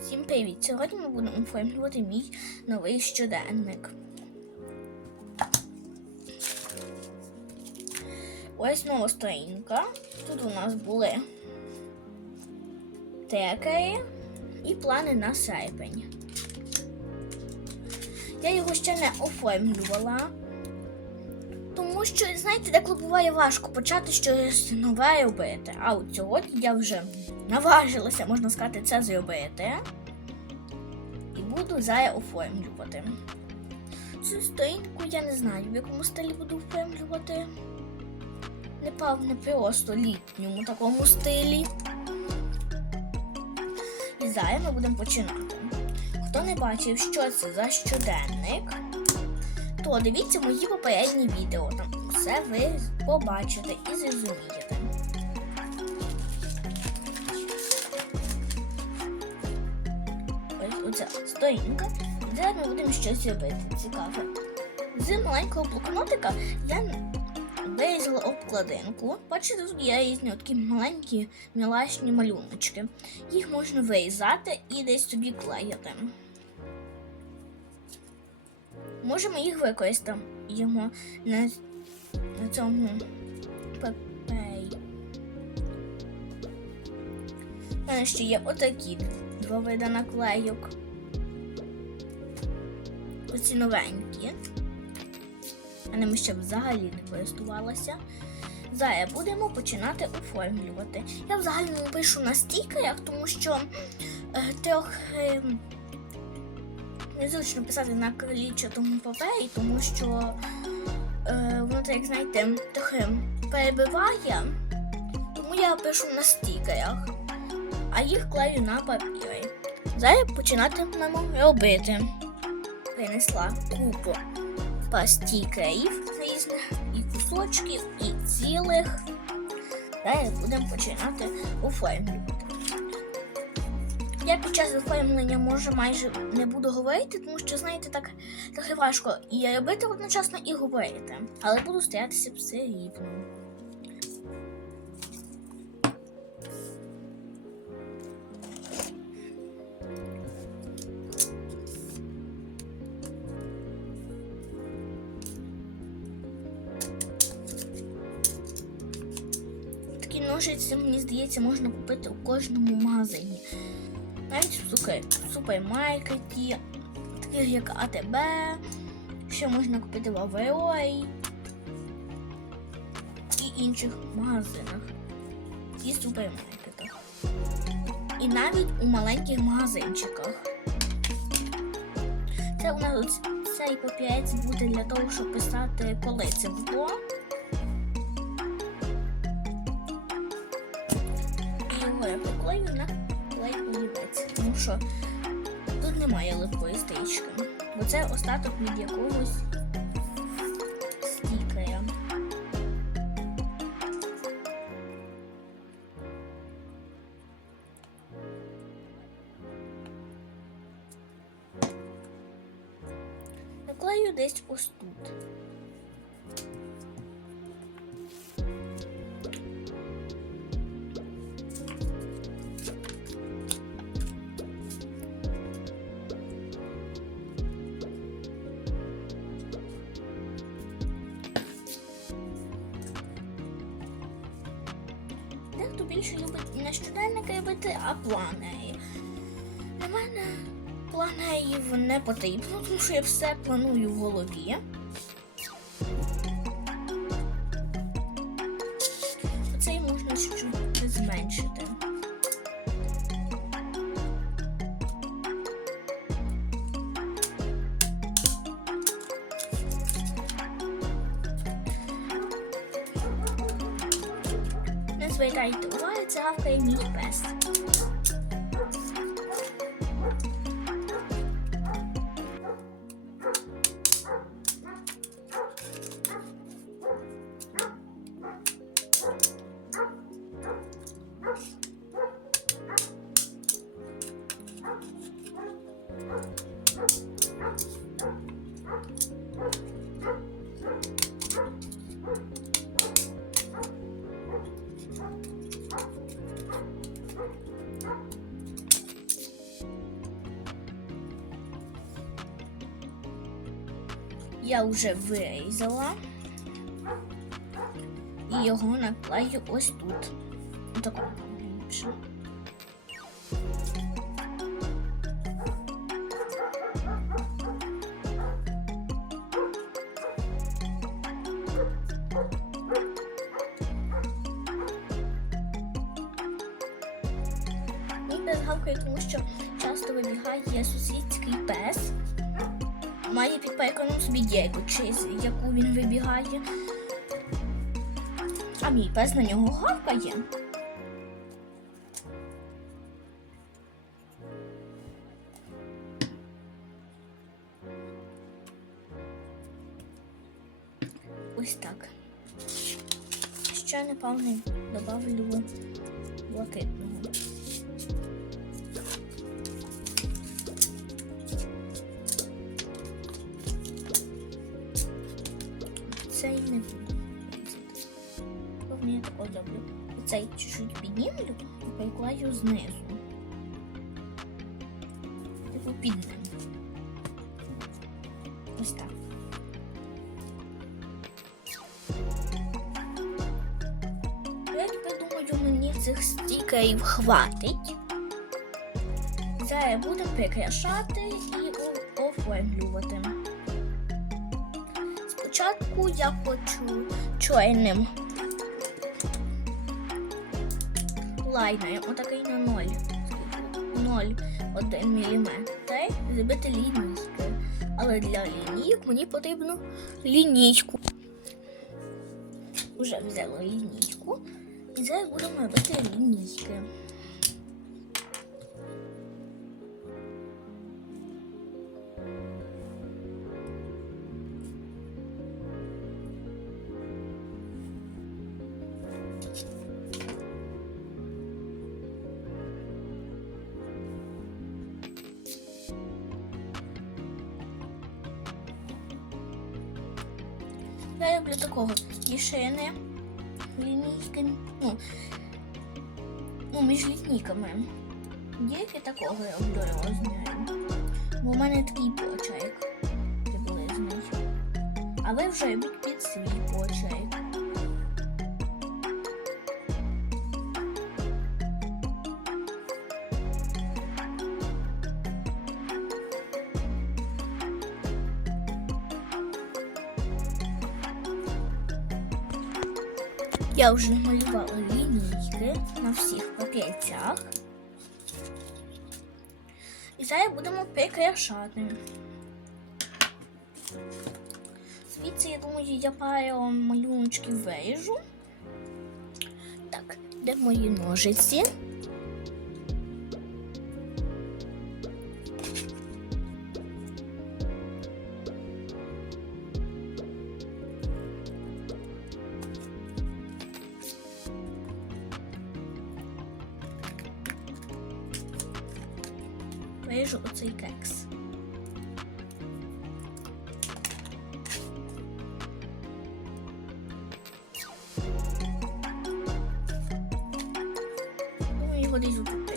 Всім привіт! Сьогодні ми будемо оформлювати мій новий щоденник. Ось нова сторінка. Тут у нас були текери і плани на серпень. Я його ще не оформлювала. Тому що, знаєте, деколи буває важко почати щось нове робити. А от сьогодні я вже наважилася, можна сказати, це зробити. І буду зараз оформлювати. Цю сторінку я не знаю, в якому стилі буду оформлювати. Непевне, просто літньому такому стилі. І зараз ми будемо починати. Хто не бачив, що це за щоденник, то дивіться мої попередні відео. Там все ви побачите і зрозумієте. Ось оця сторінка, де ми будемо щось робити. Цікаве. З маленького блокнотика я вирізала обкладинку. Бачите, тут є різні такі маленькі мілашні малюночки. Їх можна вирізати і десь собі клеїти. Можемо їх використаємо на, на цьому папері. У мене ще є отакі два види наклейок. Оці новенькі. А ними ще взагалі не користувалася. Зараз будемо починати оформлювати. Я взагалі не пишу на стікерах, тому що е, трохи незручно писати на клітчатому папері, тому що е, воно так, знаєте, трохи перебиває. Тому я пишу на стікерах, а їх клею на папері. Зараз починатимемо робити. Принесла купу стікерів різних, і кусочків, і цілих. Далі будемо починати оформлювати. Я під час оформлення може майже не буду говорити, тому що, знаєте, так трохи важко і робити одночасно, і говорити. Але буду стоятися все рівно. Такі ножиці, мені здається, можна купити у кожному магазині. Навіть в супермаркеті, таких як АТБ, ще можна купити в Аврорі і інших магазинах і супермаркетах. І навіть у маленьких магазинчиках. Це у нас цей папірець буде для того, щоб писати, коли це було. Що тут немає липкої стрічки, бо це остаток від якогось стікера. Наклею десь ось тут. Для мене планерів не потрібно, тому що я все планую в голові. Я вже вирізала. І його наклею ось тут. Отако ліпше. Через яку він вибігає. А мій пес на нього гавкає. Ось так. Ще, напевно, добавлю блакитного. Цей чуть-чуть піднімлю і приклею знизу. Типу під ним. Ось так. Я тепер думаю, мені цих стікерів хватить. Зараз будемо прикрашати і оформлювати. Спочатку я хочу чорним лайнером, отакий на 0. 0,1 мм. Зробити лінійку. Але для лінійок мені потрібно лінійку. Уже взяла лінійку. І зараз будемо робити лінійки. Ну, між лінійками. Дірки такого я розміру. Бо в мене такий почерк приблизний. А ви вже під свій почерк. Я вже папірцях. І зараз будемо прикрашати. Звідси, я думаю, я пару малюночків виріжу. Так, де мої ножиці? Ну, його десь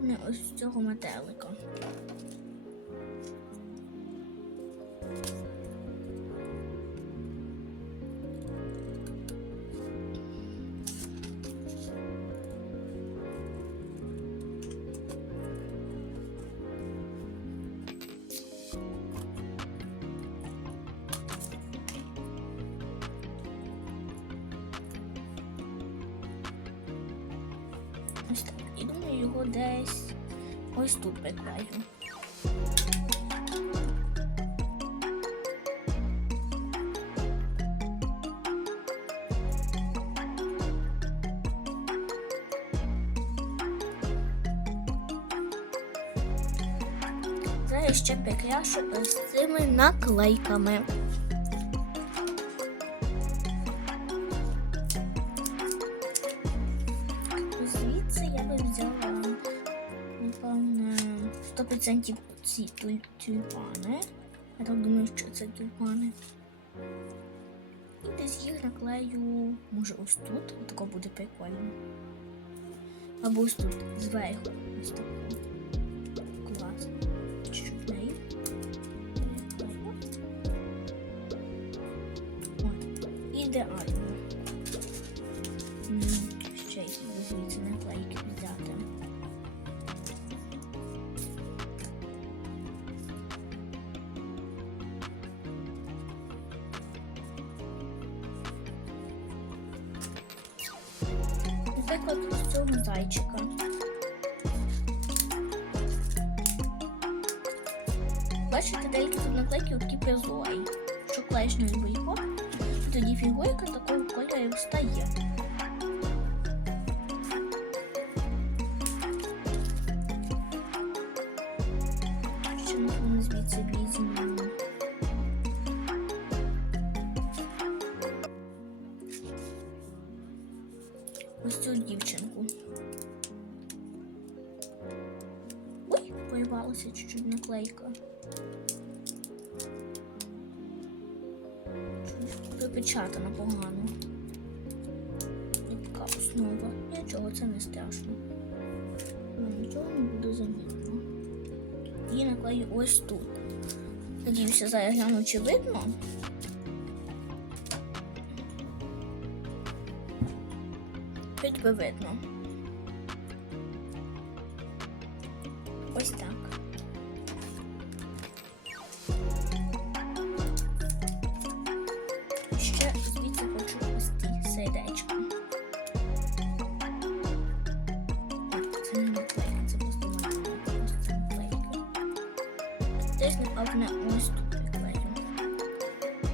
Напевне, ось цього метелика. Ось тут приклею. Зараз ще прикрашу ось цими наклейками. 100% ці тюль- тюльпани. Я так думаю, що це тюльпани. І десь їх наклею, може ось тут, отако буде прикольно. Або ось тут, зверху, ось таку. Клас. Чуть-чуть. От. Ідеально. Наприклад, ось цього зайчика. Бачите, деякі тут наклейки такі прозорі. Що клеїш на любий тоді фігурка такого кольору встає. Порвалася чуть-чуть наклейка. Припечатана погано. І така основа. Нічого, це не страшно. Ну, Нічого не буде замітно. Її наклею ось тут. Надіюся, зараз гляну, чи видно. Хоч би видно. Напевне, ось тут.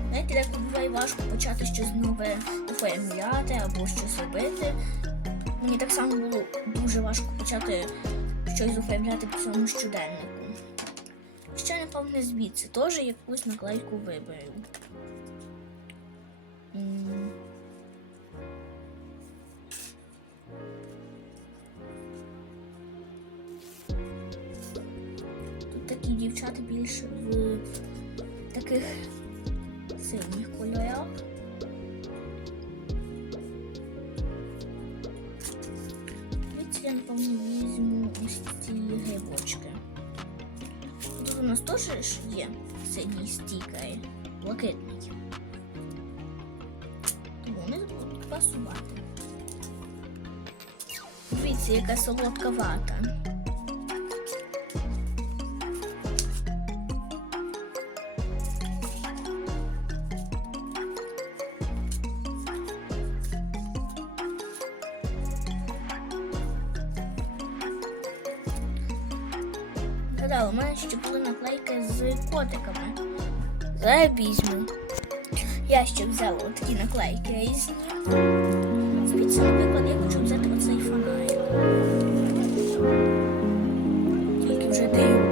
Знаєте, як буває важко почати щось нове оформляти або щось робити. Мені так само було дуже важко почати щось оформляти в цьому щоденнику. Ще, напевне, звідси теж якусь наклейку виберу. Дівчата більше в таких синіх кольорах. Я, напевно, візьму ось ці грибочки. Тут у нас теж є синій стікер, блакитний. Тому вони будуть пасувати. Дивіться, яка солодка вата. Зараз візьму. Я ще взяла такі наклейки різні. Звідси, наприклад, я хочу взяти оцей фонарик. Тільки вже де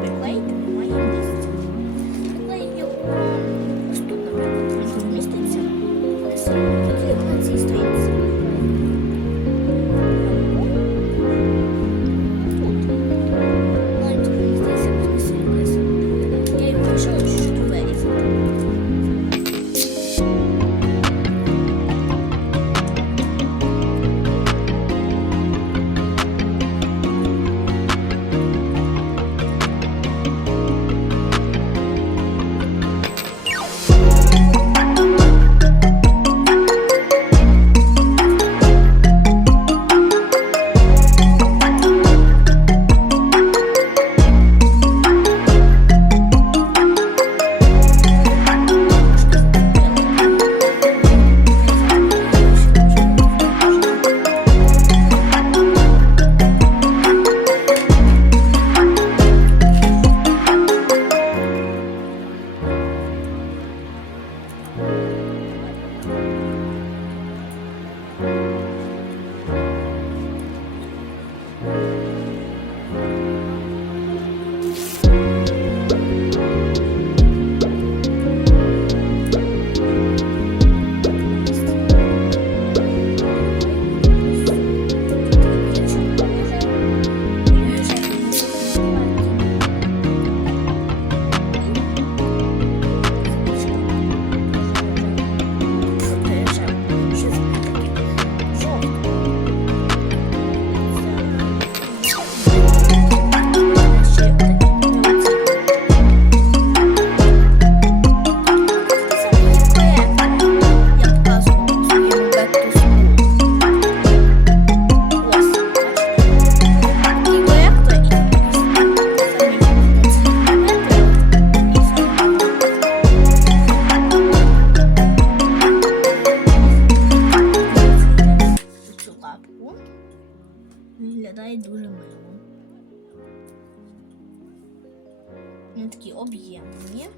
об'ємні.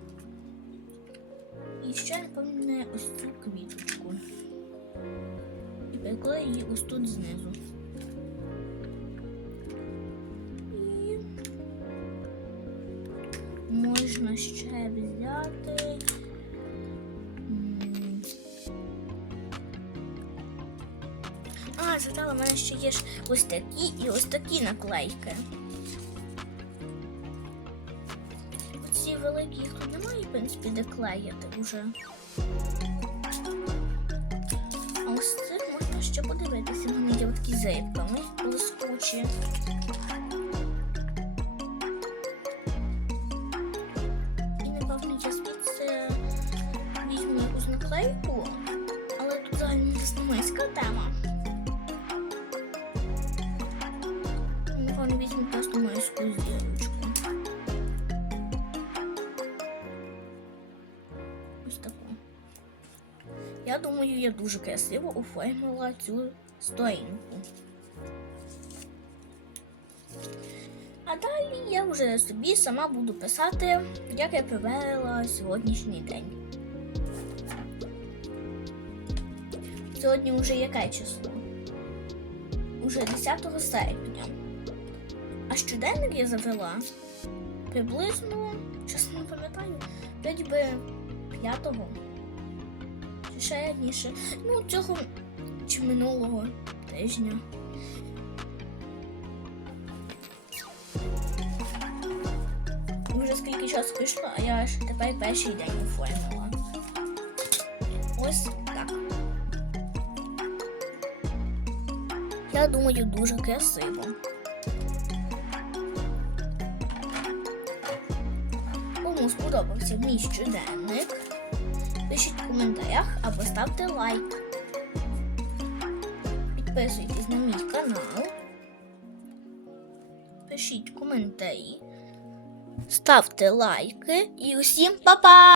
І ще напевне ось цю квіточку. І приклею її ось тут знизу. І можна ще взяти. А, згадала, в мене ще є ж ось такі і ось такі наклейки. Їх немає, в принципі, де клеїти вже. А ось цих можна ще подивитися. Вони є такі зайбками блискучі. Я думаю, я дуже красиво оформила цю сторінку. А далі я вже собі сама буду писати, як я провела сьогоднішній день. Сьогодні вже яке число? Уже 10 серпня. А щоденник я завела приблизно, чесно не пам'ятаю, вроді би 5-го. Чи раніше. Ну, цього чи минулого тижня. Вже скільки часу пішло, а я ж тепер перший день оформила. Ось так. Я думаю, дуже красиво. Кому сподобався мій щоденник, пишіть в коментарях або ставте лайк. Підписуйтесь на мій канал. Пишіть коментарі, ставте лайки і усім па-па!